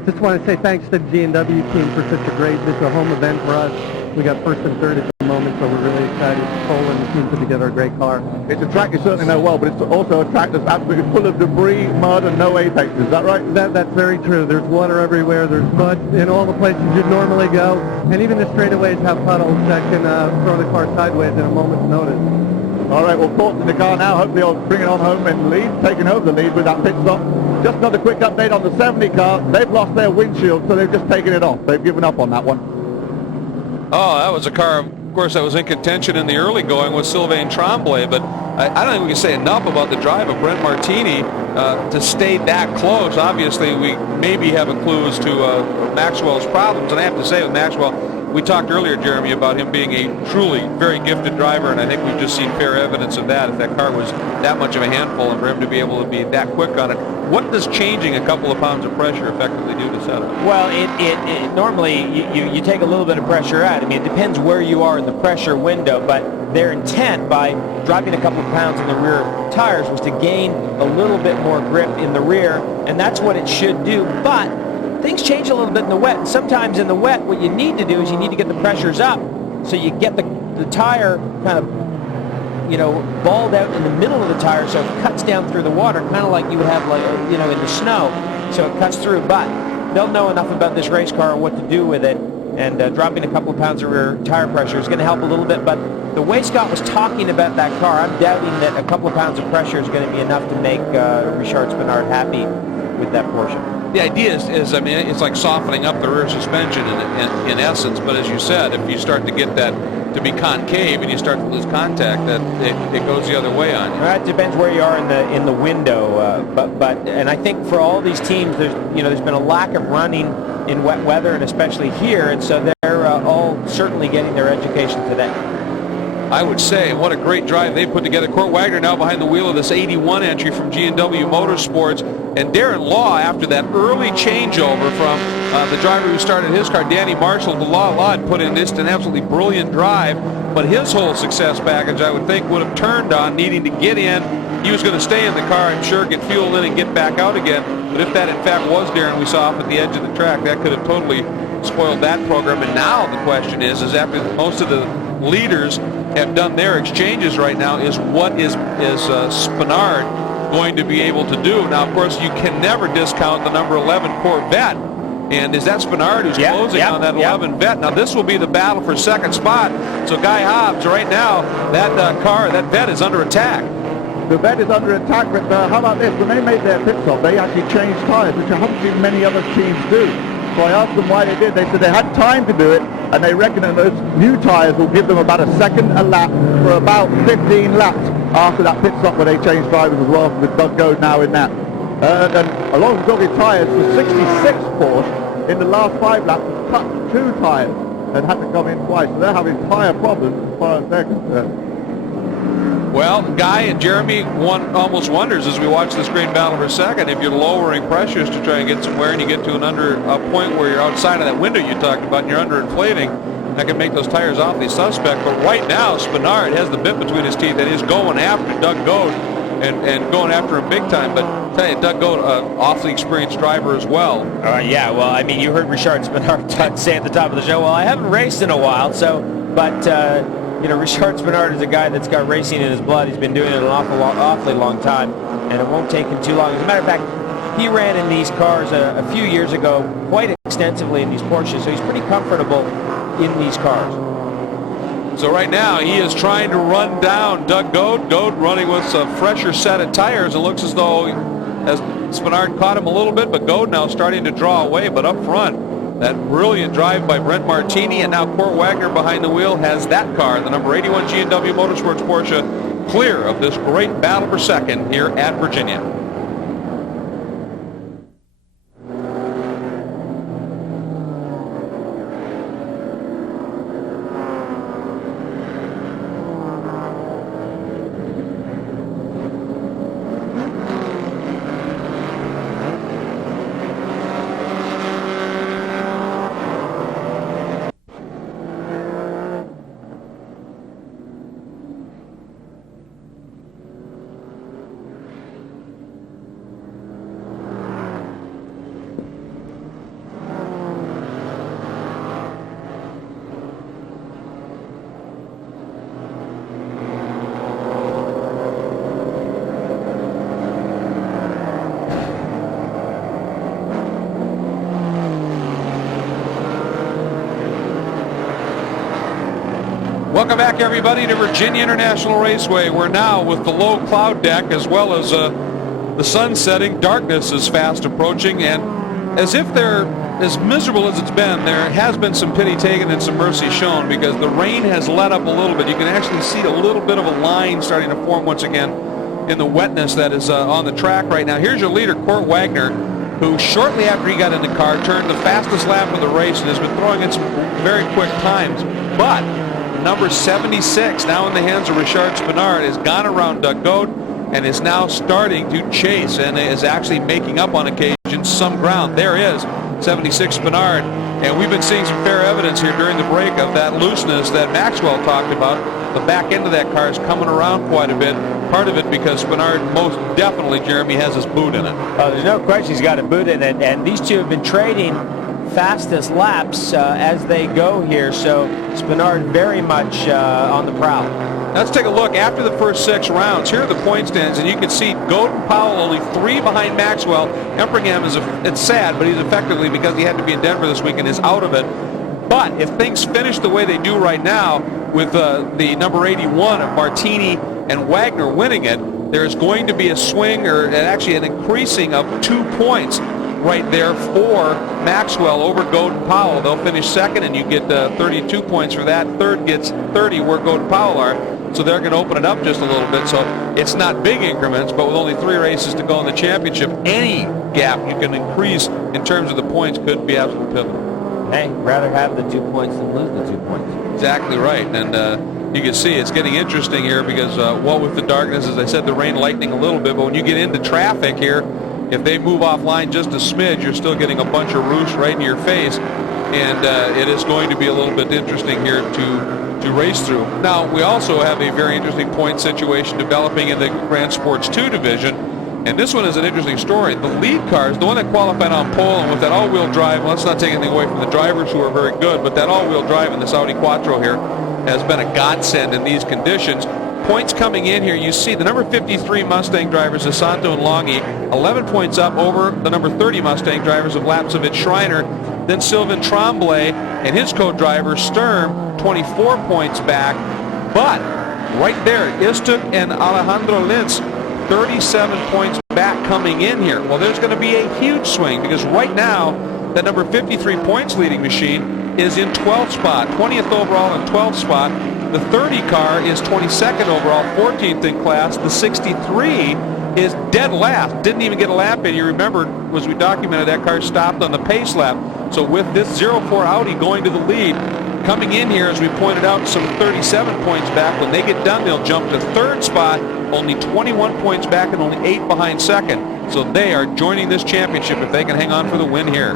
Just want to say thanks to the G&W team for such a great, this is a home event for us. We got first and third at the moment, so we're really excited. Cole and the team put together a great car. It's a track you certainly know well, but it's also a track that's absolutely full of debris, mud, and no apex. Is that right? That's very true. There's water everywhere. There's mud in all the places you'd normally go. And even the straightaways have puddles that can throw the car sideways at a moment's notice. All right, well, Port's in the car now. Hopefully he'll bring it on home in the lead, taking over the lead with that pit stop. Just another quick update on the 70 car. They've lost their windshield, so they've just taken it off. They've given up on that one. Oh, that was a car, of course, that was in contention in the early going with Sylvain Tremblay, but I don't think we can say enough about the drive of Brent Martini to stay that close. Obviously, we maybe have a clue as to Maxwell's problems, and I have to say with Maxwell, we talked earlier, Jeremy, about him being a truly very gifted driver, and I think we've just seen fair evidence of that. If that car was that much of a handful, and for him to be able to be that quick on it, what does changing a couple of pounds of pressure effectively do to setup? Well, it normally you take a little bit of pressure out. I mean, it depends where you are in the pressure window, but their intent by dropping a couple of pounds in the rear tires was to gain a little bit more grip in the rear, and that's what it should do. But things change a little bit in the wet, and sometimes in the wet what you need to do is you need to get the pressures up so you get the tire kind of, you know, balled out in the middle of the tire so it cuts down through the water, kind of like you would have, like, you know, in the snow, so it cuts through. But they'll know enough about this race car and what to do with it, and dropping a couple of pounds of rear tire pressure is going to help a little bit. But the way Scott was talking about that car, I'm doubting that a couple of pounds of pressure is going to be enough to make Richard Spinard happy with that portion. The idea is, I mean, it's like softening up the rear suspension in essence, but as you said, if you start to get that to be concave and you start to lose contact, that it goes the other way on you. Well, it depends where you are in the window, but and I think for all these teams, there's been a lack of running in wet weather, and especially here, and so they're all certainly getting their education today. I would say, what a great drive they put together. Court Wagner now behind the wheel of this 81 entry from G&W Motorsports. And Darren Law, after that early changeover from the driver who started his car, Danny Marshall, to Law had put in this an absolutely brilliant drive. But his whole success package, I would think, would have turned on needing to get in. He was going to stay in the car, I'm sure, get fueled in and get back out again. But if that, in fact, was Darren we saw off at the edge of the track, that could have totally spoiled that program. And now the question is after most of the leaders have done their exchanges right now, is what is Spinard going to be able to do? Now, of course, you can never discount the number 11 Corvette And is that Spinard who's closing on that 11 vet? Now this will be the battle for second spot. So Guy Hobbs, right now, that that vet is under attack. The vet is under attack, but how about this? When they made their pit stop, they actually changed tyres, which I haven't seen many other teams do. So I asked them why they did. They said they had time to do it, and they reckon that those new tyres will give them about a second a lap for about 15 laps after that pit stop where they changed drivers as well, with Doug Goad now in that. And along with doggy tyres, the 66 Porsche in the last 5 laps cut 2 tyres and had to come in twice. So they're having tyre problems as far as they're concerned. Well, Guy and Jeremy, one almost wonders as we watch this green battle for second, if you're lowering pressures to try and get somewhere and you get to a point where you're outside of that window you talked about and you're underinflating, that can make those tires awfully suspect. But right now, Spinard has the bit between his teeth and is going after Doug Goad and going after him big time. But I tell you, Doug Goad, an awfully experienced driver as well. Yeah, well, I mean, you heard Richard Spinard say at the top of the show, well, I haven't raced in a while, you know, Richard Spinard is a guy that's got racing in his blood. He's been doing it an awfully long time, and it won't take him too long. As a matter of fact, he ran in these cars a few years ago quite extensively in these Porsches, so he's pretty comfortable in these cars. So right now, he is trying to run down Doug Goad. Goad running with a fresher set of tires. It looks as though as Spinard caught him a little bit, but Goad now starting to draw away. But up front, that brilliant drive by Brent Martini, and now Court Wagner behind the wheel has that car, the number 81 G&W Motorsports Porsche, clear of this great battle for second here at Virginia. Welcome back, everybody, to Virginia International Raceway. We're now with the low cloud deck as well as the sun setting. Darkness is fast approaching, and as if they're as miserable as it's been, there has been some pity taken and some mercy shown because the rain has let up a little bit. You can actually see a little bit of a line starting to form once again in the wetness that is on the track right now. Here's your leader, Court Wagner, who shortly after he got in the car turned the fastest lap of the race and has been throwing in some very quick times. But number 76, now in the hands of Richard Spinard, has gone around Doug Goad and is now starting to chase and is actually making up on occasion some ground. There is 76 Spinard, and we've been seeing some fair evidence here during the break of that looseness that Maxwell talked about. The back end of that car is coming around quite a bit. Part of it because Spinard most definitely, Jeremy, has his boot in it. There's no question he's got a boot in it, and these two have been trading fastest laps as they go here, so Spinard very much on the prowl. Let's take a look after the first 6 rounds. Here are the point stands, and you can see Goad and Powell only 3 behind Maxwell. Empringham it's sad, but he's effectively, because he had to be in Denver this weekend, is out of it. But if things finish the way they do right now, with the number 81 of Martini and Wagner winning it, there's going to be a swing, or actually an increasing of 2 points right there for Maxwell over Goad and Powell. They'll finish second, and you get 32 points for that. Third gets 30 where Goad and Powell are. So they're going to open it up just a little bit. So it's not big increments, but with only 3 races to go in the championship, any gap you can increase in terms of the points could be absolutely pivotal. Hey, rather have the 2 points than lose the 2 points. Exactly right. And you can see it's getting interesting here because what with the darkness, as I said, the rain lightning a little bit, but when you get into traffic here, if they move offline just a smidge, you're still getting a bunch of roost right in your face, and it is going to be a little bit interesting here to race through. Now, we also have a very interesting point situation developing in the Grand Sports 2 division, and this one is an interesting story. The lead cars, the one that qualified on pole and with that all-wheel drive, let's not take anything away from the drivers who are very good, but that all-wheel drive in this Audi Quattro here has been a godsend in these conditions. points coming in here, you see the number 53 Mustang drivers, Asanto and Longy, 11 points up over the number 30 Mustang drivers of Lapsovich Schreiner. Then Sylvain Tremblay and his co-driver Sturm, 24 points back. But right there, Istuk and Alejandro Linz, 37 points back coming in here. Well, there's going to be a huge swing because right now, that number 53 points leading machine is in 12th spot, 20th overall in 12th spot. The 30 car is 22nd overall, 14th in class. The 63 is dead last. Didn't even get a lap in. You remember, as we documented, that car stopped on the pace lap. So with this 04 Audi going to the lead, coming in here, as we pointed out, some 37 points back. When they get done, they'll jump to third spot, only 21 points back and only 8 behind second. So they are joining this championship if they can hang on for the win here.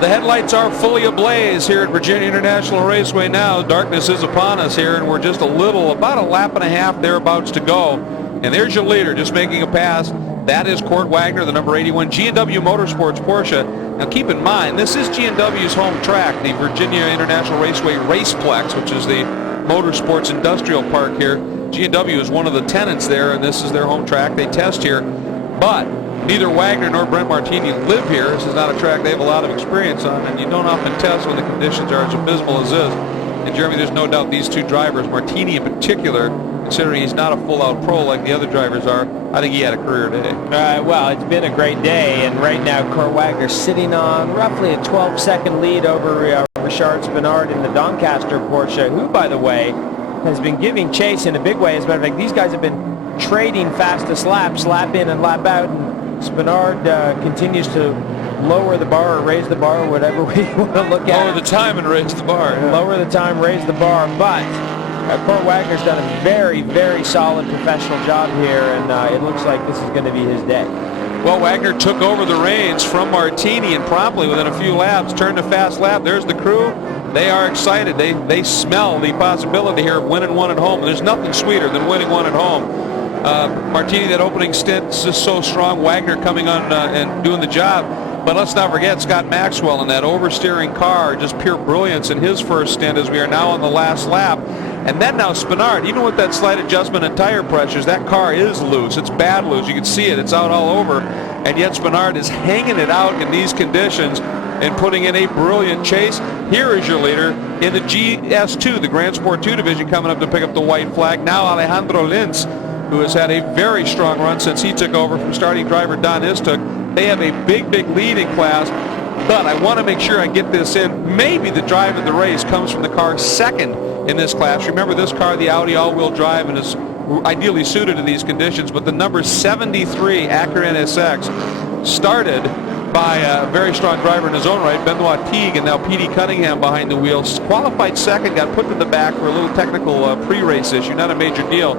The headlights are fully ablaze here at Virginia International Raceway now. Darkness is upon us here, and we're just about a lap and a half thereabouts to go. And there's your leader just making a pass. That is Kurt Wagner, the number 81 G&W Motorsports Porsche. Now keep in mind, this is G&W's home track, the Virginia International Raceway Raceplex, which is the Motorsports Industrial Park here. G&W is one of the tenants there, and this is their home track. They test here, but neither Wagner nor Brent Martini live here. This is not a track they have a lot of experience on, and you don't often test when the conditions are as abysmal as this. And Jeremy, there's no doubt these two drivers, Martini in particular, considering he's not a full-out pro like the other drivers are, I think he had a career day. Well, it's been a great day, and right now Kurt Wagner sitting on roughly a 12-second lead over Richard Spinard in the Doncaster Porsche, who, by the way, has been giving chase in a big way. As a matter of fact, these guys have been trading fastest laps, lap in and lap out, and Spinard continues to lower the bar or raise the bar, or whatever way you want to look at it. Lower the time and raise the bar. Yeah. Lower the time, raise the bar. But Kurt Wagner's done a very, very solid professional job here, and it looks like this is going to be his day. Well, Wagner took over the reins from Martini and promptly within a few laps turned a fast lap. There's the crew. They are excited. They smell the possibility here of winning one at home. There's nothing sweeter than winning one at home. Martini, that opening stint is just so strong. Wagner coming on and doing the job. But let's not forget Scott Maxwell in that oversteering car, just pure brilliance in his first stint as we are now on the last lap. And then now Spinard, even with that slight adjustment in tire pressures, that car is loose. It's bad loose. You can see it. It's out all over. And yet Spinard is hanging it out in these conditions and putting in a brilliant chase. Here is your leader in the GS2, the Grand Sport 2 division, coming up to pick up the white flag. Now Alejandro Linz, who has had a very strong run since he took over from starting driver Don Istuk. They have a big, big lead in class, but I want to make sure I get this in. Maybe the drive of the race comes from the car second in this class. Remember, this car, the Audi all-wheel drive, and is ideally suited to these conditions, but the number 73 Acura NSX started by a very strong driver in his own right, Benoit Teague, and now P.D. Cunningham behind the wheels. Qualified second, got put to the back for a little technical pre-race issue, not a major deal.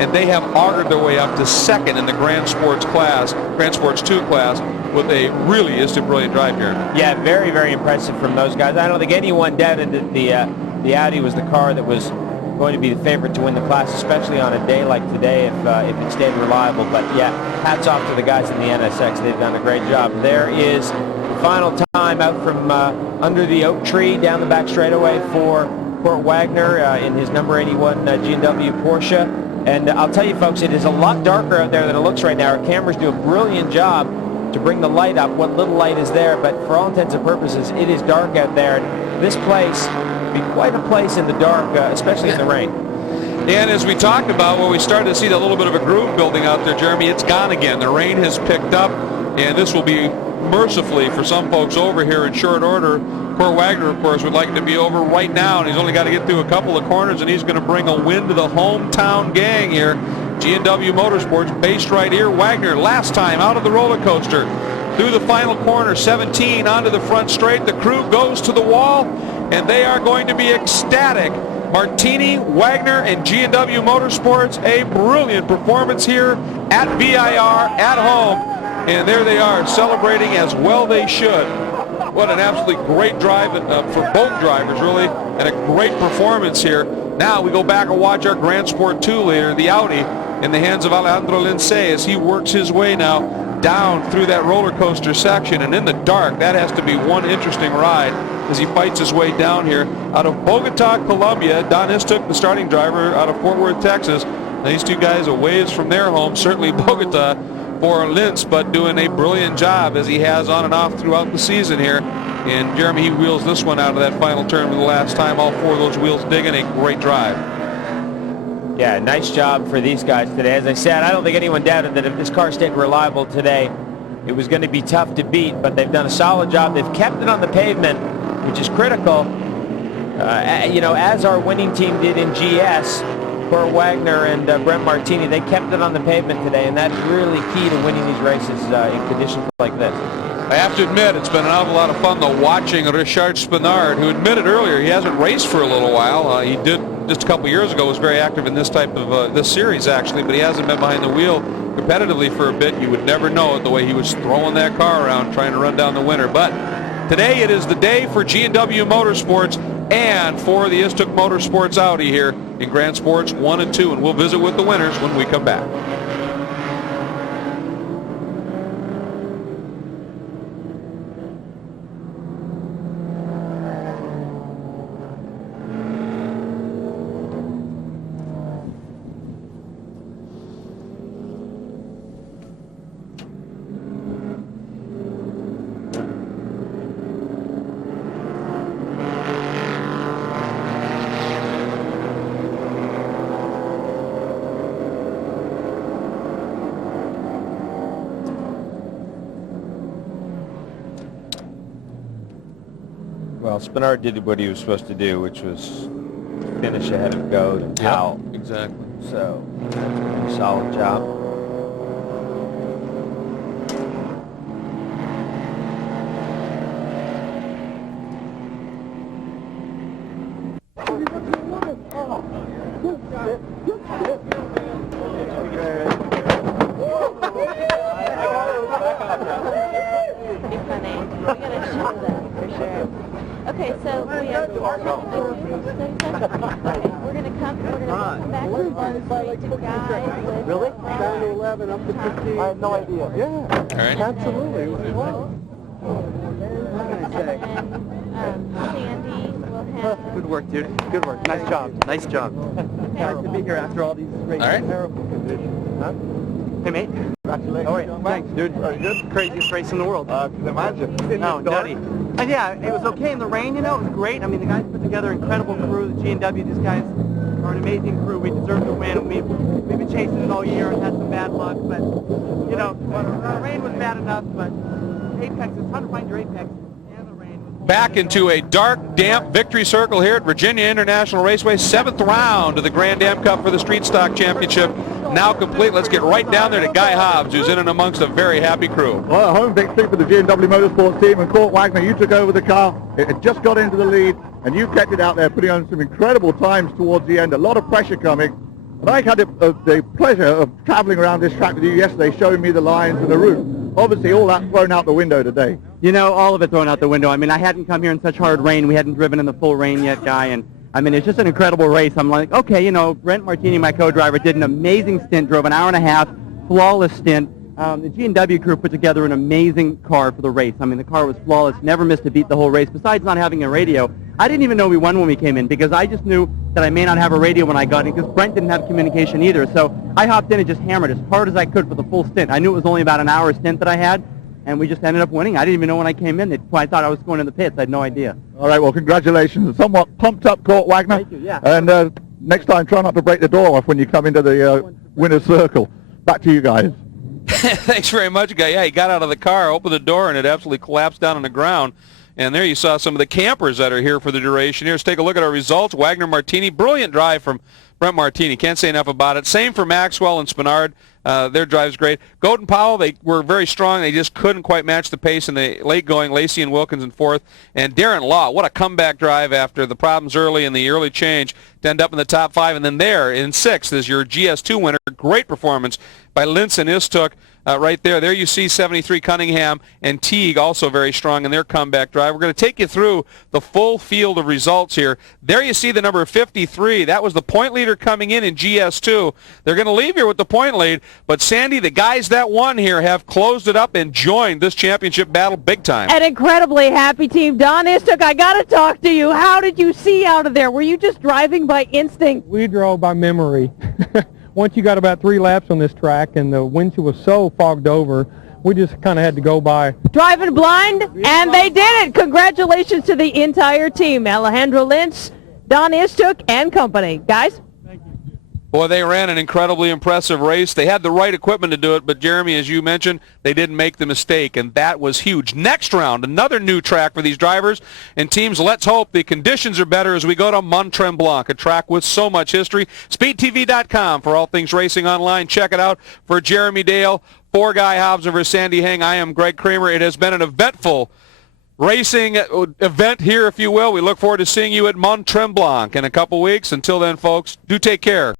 And they have augured their way up to second in the Grand Sports class, Grand Sports 2 class, with a really brilliant drive here. Yeah, very, very impressive from those guys. I don't think anyone doubted that the Audi was the car that was going to be the favorite to win the class, especially on a day like today if it stayed reliable. But yeah, hats off to the guys in the NSX. They've done a great job. There is the final time out from under the oak tree down the back straightaway for Kurt Wagner in his number 81 G&W Porsche. And I'll tell you, folks, it is a lot darker out there than it looks right now. Our cameras do a brilliant job to bring the light up, what little light is there, but for all intents and purposes, it is dark out there. And this place would be quite a place in the dark, especially in the rain. And as we talked about, where we started to see that little bit of a groove building out there, Jeremy, it's gone again. The rain has picked up, and this will be mercifully for some folks over here in short order. Kurt Wagner, of course, would like to be over right now, and he's only got to get through a couple of corners, and he's going to bring a win to the hometown gang here. G&W Motorsports based right here. Wagner, last time out of the roller coaster. through the final corner, 17 onto the front straight. The crew goes to the wall, and they are going to be ecstatic. Martini, Wagner, and G&W Motorsports, a brilliant performance here at VIR at home. And there they are, celebrating as well they should. What an absolutely great drive for both drivers, really, and a great performance here. Now we go back and watch our Grand Sport 2 leader, the Audi, in the hands of Alejandro Lince as he works his way now down through that roller coaster section. And in the dark, that has to be one interesting ride as he fights his way down here. Out of Bogota, Colombia, Don Istook, the starting driver out of Fort Worth, Texas. Now, these two guys a ways from their home, certainly Bogota for Lince, but doing a brilliant job as he has on and off throughout the season here. And Jeremy, he wheels this one out of that final turn for the last time. All four of those wheels digging, a great drive. Yeah, nice job for these guys today. As I said, I don't think anyone doubted that if this car stayed reliable today, it was going to be tough to beat, but they've done a solid job. They've kept it on the pavement, which is critical, you know, as our winning team did in GS for Wagner and Brent Martini. They kept it on the pavement today, and that's really key to winning these races in conditions like this. I have to admit, it's been an awful lot of fun, though, watching Richard Spinard, who admitted earlier he hasn't raced for a little while. He did just a couple years ago, was very active in this type of this series, actually, but he hasn't been behind the wheel competitively for a bit. You would never know it the way he was throwing that car around trying to run down the winner. But today it is the day for G&W Motorsports and for the Istook Motorsports Audi here in Grand Sports 1 and 2, and we'll visit with the winners when we come back. Well, Spinard did what he was supposed to do, which was finish ahead of Goad and Powell. Yep, exactly. So, solid job. Okay, so we have okay, we're gonna come back to guys with Really? Down to 11, up to 15. I had no idea. Yeah. All right. Absolutely. Sandy will have. Good work, dude. Good work. Nice job. Nice job. Nice to be here after all these great terrible conditions. Huh? Hey, mate. Congratulations. All right. Thanks, dude. Very good. Craziest race in the world. Can imagine. No, nutty. Yeah, it was okay in the rain, you know. It was great. I mean, the guys put together an incredible crew. The G&W, these guys are an amazing crew. We deserve to win. We've been chasing it all year and had some bad luck, but, you know, the rain was bad enough, but Apex, it's hard to find your Apex. Back into a dark, damp victory circle here at Virginia International Raceway. 7th round of the Grand Am Cup for the Street Stock Championship. Now complete. Let's get right down there to Guy Hobbs, who's in and amongst a very happy crew. Well, a home victory for the G&W Motorsports team, and Court Wagner, you took over the car. It had just got into the lead, and you kept it out there, putting on some incredible times towards the end. A lot of pressure coming. But I had the pleasure of traveling around this track with you yesterday, showing me the lines and the route. Obviously, all that thrown out the window today. You know, all of it thrown out the window. I mean, I hadn't come here in such hard rain. We hadn't driven in the full rain yet, Guy, and I mean, it's just an incredible race. I'm like, okay, you know, Brent Martini, my co-driver, did an amazing stint, drove an hour and a half, flawless stint. The G&W crew put together an amazing car for the race. I mean, the car was flawless, never missed a beat the whole race, besides not having a radio. I didn't even know we won when we came in, because I just knew that I may not have a radio when I got in, because Brent didn't have communication either. So I hopped in and just hammered as hard as I could for the full stint. I knew it was only about an hour stint that I had, and we just ended up winning. I didn't even know when I came in. I thought I was going in the pits. I had no idea. All right, well, congratulations. Somewhat pumped up, Court Wagner. Thank you, yeah. And next time, try not to break the door off when you come into the winner's circle. Back to you guys. Thanks very much, Guy. Yeah, he got out of the car, opened the door, and it absolutely collapsed down on the ground. And there you saw some of the campers that are here for the duration. Here's take a look at our results. Wagner Martini, brilliant drive from Brent Martini. Can't say enough about it. Same for Maxwell and Spinard. Their drive's great. Golden Powell, they were very strong. They just couldn't quite match the pace in the late going. Lacey and Wilkins in fourth. And Darren Law, what a comeback drive after the problems early in the early change to end up in the top 5. And then there in sixth is your GS2 winner. Great performance by Linson Istuk. Right there. There you see 73 Cunningham and Teague also very strong in their comeback drive. We're going to take you through the full field of results here. There you see the number 53. That was the point leader coming in GS2. They're going to leave here with the point lead, but Sandy, the guys that won here have closed it up and joined this championship battle big time. An incredibly happy team. Don Istuk, I got to talk to you. How did you see out of there? Were you just driving by instinct? We drove by memory. Once you got about 3 laps on this track and the windshield was so fogged over, we just kind of had to go by. Driving blind, and they did it. Congratulations to the entire team. Alejandro Lintz, Don Istuk, and company. Guys? Boy, they ran an incredibly impressive race. They had the right equipment to do it, but Jeremy, as you mentioned, they didn't make the mistake, and that was huge. Next round, another new track for these drivers and teams. Let's hope the conditions are better as we go to Mont-Tremblant, a track with so much history. SpeedTV.com for all things racing online. Check it out. For Jeremy Dale, for Guy Hobson, for Sandy Heng, I am Greg Kramer. It has been an eventful racing event here, if you will. We look forward to seeing you at Mont-Tremblant in a couple weeks. Until then, folks, do take care.